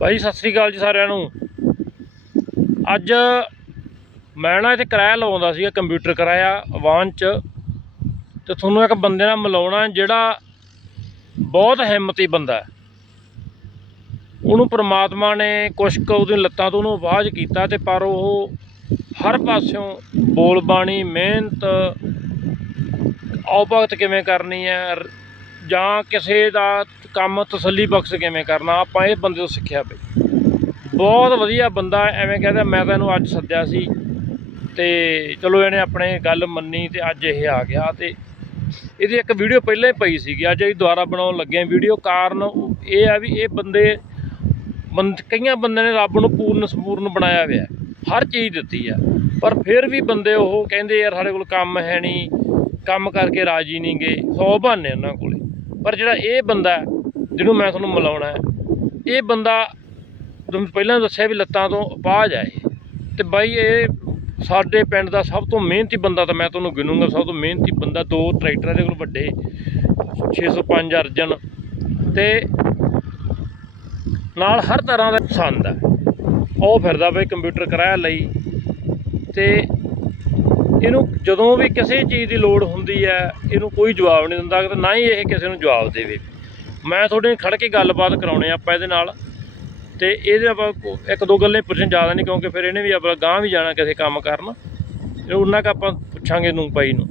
ਭਾਈ ਸਤਿ ਸ੍ਰੀ ਅਕਾਲ ਜੀ ਸਾਰਿਆਂ ਨੂੰ। ਅੱਜ ਮੈਂ ਨਾ ਇੱਥੇ ਕਿਰਾਇਆ ਲਵਾਉਂਦਾ ਸੀਗਾ, ਕੰਪਿਊਟਰ ਕਿਰਾਇਆ ਆਵਾਨ ਚ। ਤੇ ਤੁਹਾਨੂੰ ਇੱਕ ਬੰਦੇ ਨਾਲ ਮਿਲਾਉਣਾ, ਜਿਹੜਾ ਬਹੁਤ ਹਿੰਮਤੀ ਬੰਦਾ ਉਹਨੂੰ ਪ੍ਰਮਾਤਮਾ ਨੇ ਕੁਛ ਕੁ ਉਹਦੀਆਂ ਲੱਤਾਂ ਤੋਂ ਉਹਨੂੰ ਆਵਾਜ਼ ਕੀਤਾ ਤੇ ਪਰ ਉਹ ਹਰ ਪਾਸਿਓਂ ਬੋਲ ਬਾਣੀ ਮਿਹਨਤ, ਆਓ ਭਗਤ ਕਿਵੇਂ ਕਰਨੀ ਹੈ ਜਾਂ ਕਿਸੇ ਦਾ ਕੰਮ ਤਸੱਲੀ ਬਖਸ਼ ਕਿਵੇਂ ਕਰਨਾ, ਆਪਾਂ ਇਹ ਬੰਦੇ ਤੋਂ ਸਿੱਖਿਆ ਬਈ। ਬਹੁਤ ਵਧੀਆ ਬੰਦਾ, ਐਵੇਂ ਕਹਿੰਦਾ, ਮੈਂ ਤਾਂ ਇਹਨੂੰ ਅੱਜ ਸੱਦਿਆ ਸੀ ਤੇ ਚਲੋ ਇਹਨੇ ਆਪਣੇ ਗੱਲ ਮੰਨੀ ਤੇ ਅੱਜ ਇਹ ਆ ਗਿਆ ਤੇ ਇਹਦੀ ਇੱਕ ਵੀਡੀਓ ਪਹਿਲਾਂ ਹੀ ਪਈ ਸੀਗੀ, ਅੱਜ ਅਸੀਂ ਦੁਬਾਰਾ ਬਣਾਉਣ ਲੱਗੇ ਹਾਂ ਵੀਡੀਓ। ਕਾਰਨ ਇਹ ਆ ਵੀ ਇਹ ਬੰਦੇ ਬੰਦ ਕਈਆਂ ਬੰਦਿਆਂ ਨੇ ਰੱਬ ਨੂੰ ਪੂਰਨ ਸੰਪੂਰਨ ਬਣਾਇਆ ਹੋਇਆ ਹਰ ਚੀਜ਼ ਦਿੱਤੀ ਆ। ਪਰ ਫਿਰ ਵੀ ਬੰਦੇ ਉਹ ਕਹਿੰਦੇ ਯਾਰ ਸਾਡੇ ਕੋਲ ਕੰਮ ਹੈ ਨਹੀਂ, ਕੰਮ ਕਰਕੇ ਰਾਜੀ ਨਹੀਂ ਗਏ, ਸੌ ਬਹਾਨੇ ਉਹਨਾਂ ਕੋਲੇ। ਪਰ ਜਿਹੜਾ ਇਹ ਬੰਦਾ ਜਿਹਨੂੰ ਮੈਂ ਤੁਹਾਨੂੰ ਮਿਲਾਉਣਾ ਹੈ, ਇਹ ਬੰਦਾ ਤੁਹਾਨੂੰ ਪਹਿਲਾਂ ਦੱਸਿਆ ਵੀ ਲੱਤਾਂ ਤੋਂ ਅਪਾਹਜ ਹੈ ਇਹ ਤੇ ਬਾਈ ਇਹ ਸਾਡੇ ਪਿੰਡ ਦਾ ਸਭ ਤੋਂ ਮਿਹਨਤੀ ਬੰਦਾ ਤਾਂ ਮੈਂ ਤੁਹਾਨੂੰ ਗਿਣੂੰਗਾ, ਸਭ ਤੋਂ ਮਿਹਨਤੀ ਬੰਦਾ, ਦੋ ਟਰੈਕਟਰਾਂ ਦੇ ਕੋਲ ਵੱਡੇ 605 ਅਰਜਨ। ਤੇ ਨਾਲ ਹਰ ਤਰ੍ਹਾਂ ਦਾ ਪਸੰਦ ਹੈ। ਉਹ ਫਿਰਦਾ ਬਈ ਕੰਪਿਊਟਰ ਕਰਾਇਆ ਲਈ। ਤੇ ਇਹਨੂੰ ਜਦੋਂ ਵੀ ਕਿਸੇ ਚੀਜ਼ ਦੀ ਲੋੜ ਹੁੰਦੀ ਹੈ, ਇਹਨੂੰ ਕੋਈ ਜਵਾਬ ਨਹੀਂ ਦਿੰਦਾ, ਤੇ ਨਾ ਹੀ ਇਹ ਕਿਸੇ ਨੂੰ ਜਵਾਬ ਦੇਵੇ। ਮੈਂ ਤੁਹਾਡੇ ਨਾਲ ਖੜ ਕੇ ਗੱਲਬਾਤ ਕਰਾਉਣੇ ਆਪਾਂ ਇਹਦੇ ਨਾਲ, ਤੇ ਇਹਦੇ ਆਪਾਂ ਇੱਕ ਦੋ ਗੱਲਾਂ ਹੀ ਪੁੱਛਣ ਜ਼ਿਆਦਾ ਨਹੀਂ ਕਿਉਂਕਿ ਫਿਰ ਇਹਨੇ ਵੀ ਆਪਣਾ ਗਾਂ ਵੀ ਜਾਣਾ ਕਿਸੇ ਕੰਮ ਕਰਨ। ਤੇ ਉਹਨਾਂ ਕ ਆਪਾਂ ਪੁੱਛਾਂਗੇ ਨੂੰ ਭਾਈ ਨੂੰ।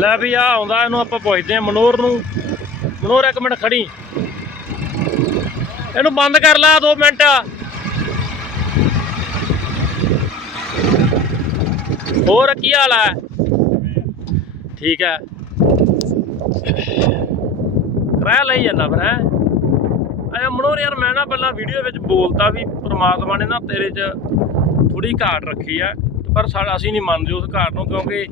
ਲੈ ਵੀ ਆ ਆਉਂਦਾ, ਇਹਨੂੰ ਆਪਾਂ ਪੁੱਛਦੇ ਆ ਮਨੋਰ ਨੂੰ। ਮਨੋਰ ਇੱਕ ਮਿੰਟ ਖੜੀ। ਇਹਨੂੰ ਬੰਦ ਕਰ ਲਾ 2 ਮਿੰਟ। ਹੋਰ ਕੀ ਹਾਲ ਹੈ ਠੀਕ ਹੈ ਕਿਰਾਇਆ ਲਈ ਜਾਂਦਾ ਫਿਰ ਹੈ? ਆਇਆ ਮਨੋਰ ਯਾਰ ਮੈਂ ਨਾ ਪਹਿਲਾਂ ਵੀਡੀਓ ਵਿੱਚ ਬੋਲਤਾ ਵੀ ਪ੍ਰਮਾਤਮਾ ਨੇ ਨਾ ਤੇਰੇ 'ਚ ਥੋੜੀ ਘਾਟ ਰੱਖੀ ਆ ਪਰ ਸਾਡਾ ਅਸੀਂ ਨਹੀਂ ਮੰਨਦੇ ਉਸ ਘਾਟ ਨੂੰ ਕਿਉਂਕਿ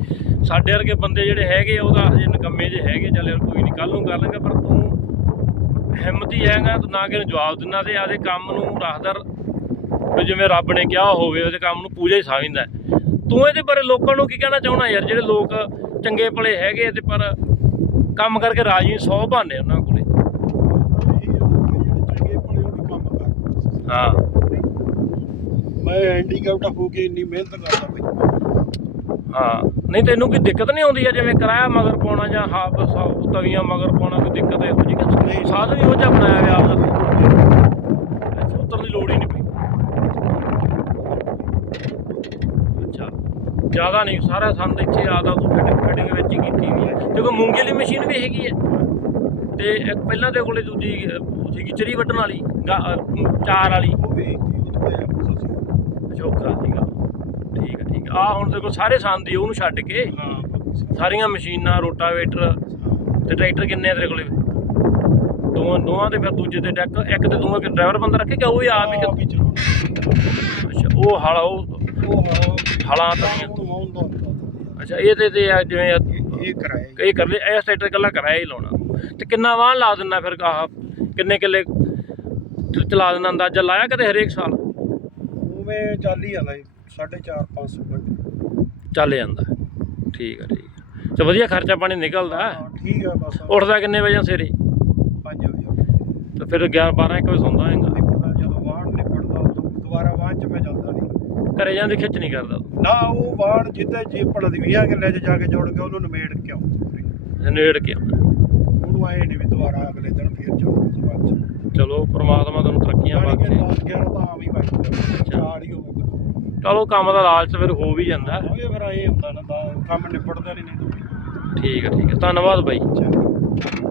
ਸਾਡੇ ਵਰਗੇ ਬੰਦੇ ਜਿਹੜੇ ਹੈਗੇ ਆ, ਉਹਦਾ ਹਜੇ ਨਕੰਮੇ ਜੇ ਹੈਗੇ ਚੱਲ ਯਾਰ ਕੋਈ ਨਹੀਂ ਕੱਲ ਨੂੰ ਕਰ ਲਾਂਗੇ ਪਰ ਤੂੰ ਹਿੰਮਤੀ ਹੈਗਾ ਤੂੰ ਨਾ ਕਿਸੇ ਨੂੰ ਜਵਾਬ ਦਿੰਦਾ ਤੇ ਆਦੇ ਕੰਮ ਨੂੰ ਰੱਖਦਰ ਜਿਵੇਂ ਰੱਬ ਨੇ ਕਿਹਾ ਹੋਵੇ ਉਹਦੇ ਕੰਮ ਨੂੰ ਪੂਜਾ ਹੀ ਸਮਝਦਾ। ਤੂੰ ਇਹਦੇ ਬਾਰੇ ਲੋਕਾਂ ਨੂੰ ਕੀ ਕਹਿਣਾ ਚਾਹਣਾ ਯਾਰ? ਜਿਹੜੇ ਲੋਕ ਚੰਗੇ ਭਲੇ ਹੈਗੇ ਤੇ ਪਰ ਕੰਮ ਕਰਕੇ ਰਾਜੀ ਸੌ ਬਹਾਨੇ ਉਹਨਾਂ ਕੋਲੇ। ਹਾਂ। ਮੈਂ ਹੈਂਡੀਕੈਪਟ ਹੋ ਕੇ ਇੰਨੀ ਮਿਹਨਤ ਕਰਦਾ ਬਈ। ਹਾਂ। ਨਹੀਂ ਤੈਨੂੰ ਕੋਈ ਦਿੱਕਤ ਨਹੀਂ ਆਉਂਦੀ ਆ ਜਿਵੇਂ ਕਿਰਾਇਆ ਮਗਰ ਪਾਉਣਾ ਜਾਂ ਹਾਫ ਤਵੀਆਂ ਮਗਰ ਪਾਉਣਾ ਕੋਈ ਦਿੱਕਤ ਇਹੋ ਜਿਹੀ ਕਿ। ਸਾਧਨ ਹੀ ਉਹ ਜਿਹਾ ਬਣਾਇਆ ਹੋਇਆ ਆਪਦਾ ਸੂਤਰ ਦੀ ਲੋੜ ਹੀ ਨਹੀਂ ਪਈ ਅੱਛਾ ਜ਼ਿਆਦਾ ਨਹੀਂ ਸਾਰਾ ਸੰਦ ਇੱਥੇ ਆਦਾ ਤੂੰ ਫਿਟਿੰਗ ਫਿਟਿੰਗ ਵਿੱਚ ਹੀ ਕੀਤੀ ਵੀ ਹੈ। ਦੇਖੋ ਮੂੰਗੀ ਵਾਲੀ ਮਸ਼ੀਨ ਵੀ ਹੈਗੀ ਹੈ। ਤੇ ਇੱਕ ਪਹਿਲਾਂ ਦੇ ਕੋਲੇ ਦੂਜੀ ਸੀਗੀ ਚਰੀ ਵੱਢਣ ਵਾਲੀ ਚਾਰ ਵਾਲੀ। ਤੇ ਅਸ਼ੋਕਾ ਸੀਗਾ ਠੀਕ ਹੈ ਠੀਕ ਹੈ। ਆ ਹੁਣ ਦੇਖੋ ਸਾਰੇ ਸੰਦ ਹੀ ਉਹਨੂੰ ਛੱਡ ਕੇ ਸਾਰੀਆਂ ਮਸ਼ੀਨਾਂ ਰੋਟਾਵੇਟਰ ਤੇ ਟਰੈਕਟਰ ਕਿੰਨੇ ਆ ਤੇਰੇ ਕੋਲੇ? ਦੋਵਾਂ ਦੋਵਾਂ ਦੇ ਫਿਰ ਦੂਜੇ ਤੇ ਡੈਕ ਇੱਕ ਤੇ ਦੋਵਾਂ ਕਿ ਡਰਾਈਵਰ ਬੰਦਾ ਰੱਖੇ ਕਿ ਉਹ ਹੀ ਆਪ ਹੀ ਅੱਛਾ ਉਹ ਹਲ ਉਹ ਉਹ ਹਾਂ ਹਲਾਂ ਹੁੰਦਾ। ਅੱਛਾ ਇਹ ਤੇ ਤੇ ਆ ਜਿਵੇਂ ਆ- ਇਹ ਇਹ ਕਰਾਏ ਇਹ ਕਰ ਲੈ ਟਰੈਕਟਰ ਕੱਲਾ ਕਰਾਇਆ ਹੀ ਲਾਉਣਾ। ਤੇ ਕਿੰਨਾ ਵਾਹਨ ਲਾ ਦਿੰਦਾ ਫਿਰ ਆਹ? ਕਿੰਨੇ ਕਿੱਲੇ ਚਲਾ ਦਿੰਦਾ ਅੰਦਾਜ਼ਾ? ਲਾਇਆ ਕਦੇ ਹਰੇਕ ਸਾਲ? ਉਵੇਂ ਚੱਲ ਹੀ ਜਾਂਦਾ 4.5 500 ਘੰਟੇ ਚੱਲ ਜਾਂਦਾ। ਠੀਕ ਹੈ ਠੀਕ ਤੇ ਵਧੀਆ ਖਰਚਾ ਪਾਣੀ ਨਿਕਲਦਾ। ਠੀਕ ਆ ਬਸ। ਉੱਠਦਾ ਕਿੰਨੇ ਵਜੇ ਸਵੇਰੇ? 5 ਵਜੇ। ਤੇ ਫਿਰ 11 12 1 ਵਜੇ ਸੌਂਦਾ ਨਹੀਂ ਪਤਾ ਜਦੋਂ ਵਾਹਣ ਉਦੋਂ ਦੁਬਾਰਾ ਵਾਹਣ ਚ ਮੈਂ ਜਾਂਦਾ ਨਹੀਂ। ਘਰੇ ਜਾਂਦੇ ਖਿੱਚ ਨਹੀਂ ਕਰਦਾ ਨਾ ਉਹ ਵਾਹਣ ਜਿੱਦੇ ਜੇ ਪੜਦੀ 20 ਕਿੱਲੇ ਚ ਜਾ ਕੇ ਜੁੜ ਕੇ ਉਹਨੂੰ ਨਿਮੇੜ ਕੇ ਆਉਂਦਾ ਨੇੜ ਕੇ ਆਉਣਾ। ਉਹਨੂੰ ਆਏ ਨਹੀਂ ਵੀ ਦੁਬਾਰਾ ਅਗਲੇ ਦਿਨ ਫੇਰ ਜਾਊਗਾ ਸਵਾਲ ਚ। ਚਲੋ ਪ੍ਰਮਾਤਮਾ ਤੁਹਾਨੂੰ ਤਰੱਕੀਆਂ ਕਿ ਬਖਸ਼ੇ। 10 11 ਤਾਂ ਆਮ ਹੀ ਵੱਜਦਾ ਚਾਰ ਹੀ ਹੋਵੇ ਚਲੋ ਕੰਮ ਦਾ ਲਾਲਚ ਫਿਰ ਹੋ ਵੀ ਜਾਂਦਾ। ਉਹ ਫਿਰ ਇਹ ਹੁੰਦਾ ਨਾ ਤਾਂ ਕੰਮ ਨਿਪੜਦਾ ਨਹੀਂ ਠੀਕ ਹੈ ਠੀਕ ਹੈ ਧੰਨਵਾਦ ਬਾਈ। ਚੱਲ